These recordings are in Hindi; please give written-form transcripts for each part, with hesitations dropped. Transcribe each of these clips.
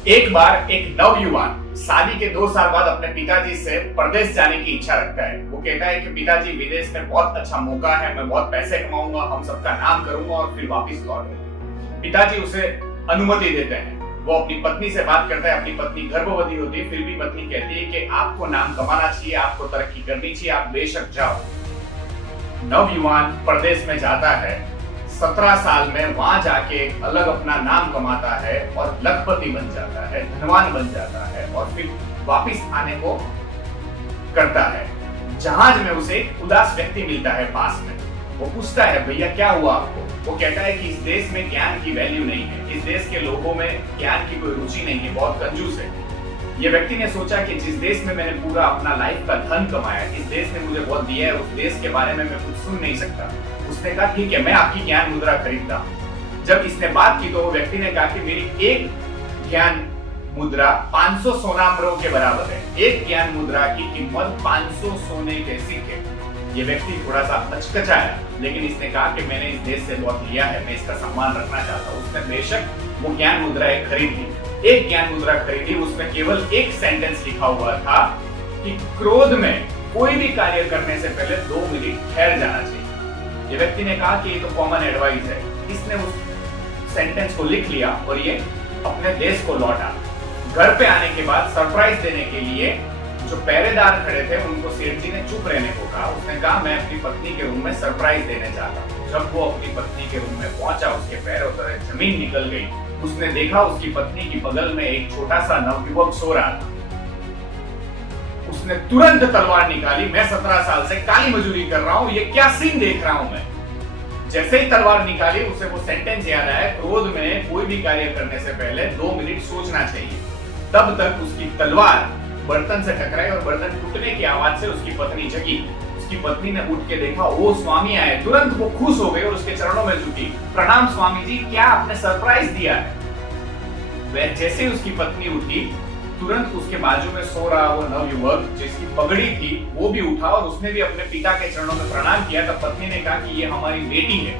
एक बार एक नवयुवान शादी के 2 साल बाद अपने पिताजी से परदेश जाने की इच्छा रखता है। वो कहता है कि पिताजी, विदेश में बहुत अच्छा मौका है, मैं बहुत पैसे कमाऊंगा, हम सबका नाम करूंगा और फिर वापस लौटूंगा। पिताजी उसे अनुमति देते हैं। वो अपनी पत्नी से बात करता है। अपनी पत्नी गर्भवती होती है, फिर भी पत्नी कहती है कि आपको नाम कमाना चाहिए, आपको तरक्की करनी चाहिए, आप बेशक जाओ। नवयुवान परदेश में जाता है। 17 साल में वहां जाके अलग अपना नाम कमाता है और लखपति बन जाता है, धनवान बन जाता है और फिर वापिस आने को करता है। जहाज में उसे एक उदास व्यक्ति मिलता है पास में। वो पूछता है, भैया क्या हुआ आपको? वो कहता है कि इस देश में ज्ञान की वैल्यू नहीं है, इस देश के लोगों में ज्ञान की कोई रुचि नहीं है, बहुत कंजूस है। ये व्यक्ति ने सोचा कि जिस देश में मैंने पूरा अपना लाइफ का धन कमाया, इस देश ने मुझे बहुत दिया है, उस देश के बारे में मैं कुछ सुन नहीं सकता। उसने कहा, ठीक है, मैं आपकी ज्ञान मुद्रा खरीदता हूं। जब इसने बात की तो वो व्यक्ति ने कहा कि मेरी एक ज्ञान मुद्रा 500 सोनामरों के बराबर है। एक ज्ञान मुद्रा की कीमत 500 सोने के सिक्के। ये व्यक्ति थोड़ा सा हचकचाया, लेकिन इसने कहा कि मैंने इस देश से बहुत लिया है, मैं इसका सम्मान रखना चाहता हूँ। उसने बेशक वो ज्ञान मुद्राएं खरीद ली। एक ज्ञान मुद्रा खरीदी, उसमें केवल एक सेंटेंस लिखा हुआ था कि क्रोध में कोई भी कार्य करने से पहले 2 मिनट ठहर जाना चाहिए। ये व्यक्ति ने कहा कि ये तो कॉमन एडवाइस है। इसने उस सेंटेंस को लिख लिया और ये अपने देश को लौटा। घर पे आने के बाद सरप्राइज देने के लिए जो पहरेदार खड़े थे उनको सेठ जी ने चुप रहने को कहा। उसने कहा, मैं अपनी पत्नी के रूम में सरप्राइज देने चाहता हूँ। जब वो अपनी पत्नी के रूम में पहुंचा, उसके पैरों तले जमीन निकल गई। उसने देखा उसकी पत्नी की बगल में एक छोटा सा नवयुवक सो रहा था। उसने तुरंत तलवार निकाली। मैं 17 साल से काली मजदूरी कर रहा हूं, ये क्या सीन देख रहा हूं मैं। जैसे ही तलवार निकाली, उसे वो सेंटेंस याद आया, क्रोध में कोई भी कार्य करने से पहले 2 मिनट सोचना चाहिए। तब तक उसकी तलवार बर्तन से टकराई और बर्तन टूटने की आवाज से उसकी पत्नी जगी। उसकी पत्नी ने उठ के देखा, ओ स्वामी आए। तुरंत वो खुश हो गई और उसके चरणों में झुकी। प्रणाम स्वामी जी, क्या आपने सरप्राइज दिया है? वह जैसे उसकी पत्नी उठी, तुरंत उसके बाजू में सो रहा वो नवयुवक जिसकी पगड़ी थी वो भी उठा और उसने भी अपने पिता के चरणों में प्रणाम किया। तब पत्नी ने कहा कि ये हमारी बेटी है,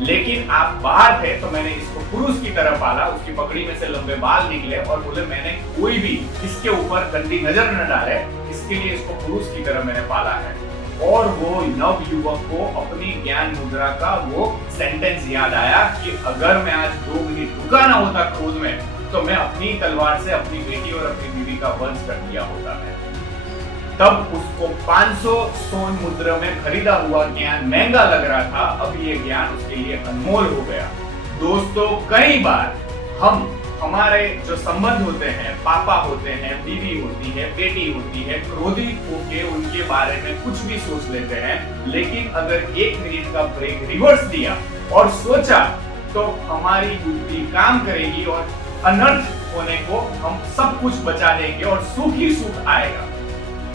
लेकिन आप बाहर थे तो मैंने इसको पुरुष की तरह पाला। उसकी पगड़ी में से लंबे बाल निकले और बोले, मैंने कोई भी इसके ऊपर गंदी नजर न डाले, इसके लिए इसको पुरुष की तरह मैंने पाला है। और वो नवयुवक को अपनी ज्ञान मुद्रा का वो सेंटेंस याद आया कि अगर मैं आज 2 मिनट रुका ना होता क्रोध में, तो मैं अपनी तलवार से अपनी बेटी और अपनी बीवी का वंश कर दिया होता है। तब उसको 500 सोन मुद्रा में खरीदा हुआ ज्ञान महंगा लग रहा था, अब ये ज्ञान उसके लिए अनमोल हो गया। दोस्तों, कई बार हम हमारे जो संबंध होते हैं, पापा होते हैं, बीवी होती है, बेटी होती है, क्रोधित होके उनके बारे में कुछ भी सोच लेते हैं। लेकिन अगर 1 मिनट का ब्रेक रिवर्स दिया और सोचा तो हमारी बुद्धि काम करेगी और अनर्थ होने को हम सब कुछ बचा देंगे और सुख ही सुख आएगा।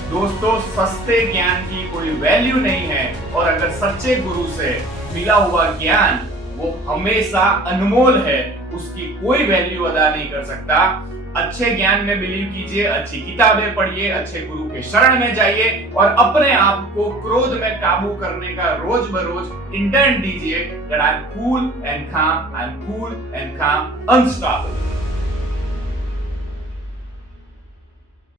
दोस्तों, सस्ते ज्ञान की कोई वैल्यू नहीं है और अगर सच्चे गुरु से मिला हुआ ज्ञान वो हमेशा अनमोल है, उसकी कोई वैल्यू अदा नहीं कर सकता। अच्छे ज्ञान में बिलीव कीजिए, अच्छी किताबें पढ़िए, अच्छे गुरु के शरण में जाइए और अपने आप को क्रोध में काबू करने का रोज बरोज इंटेंट दीजिए। That I'm cool and calm, I'm cool and calm, unstoppable.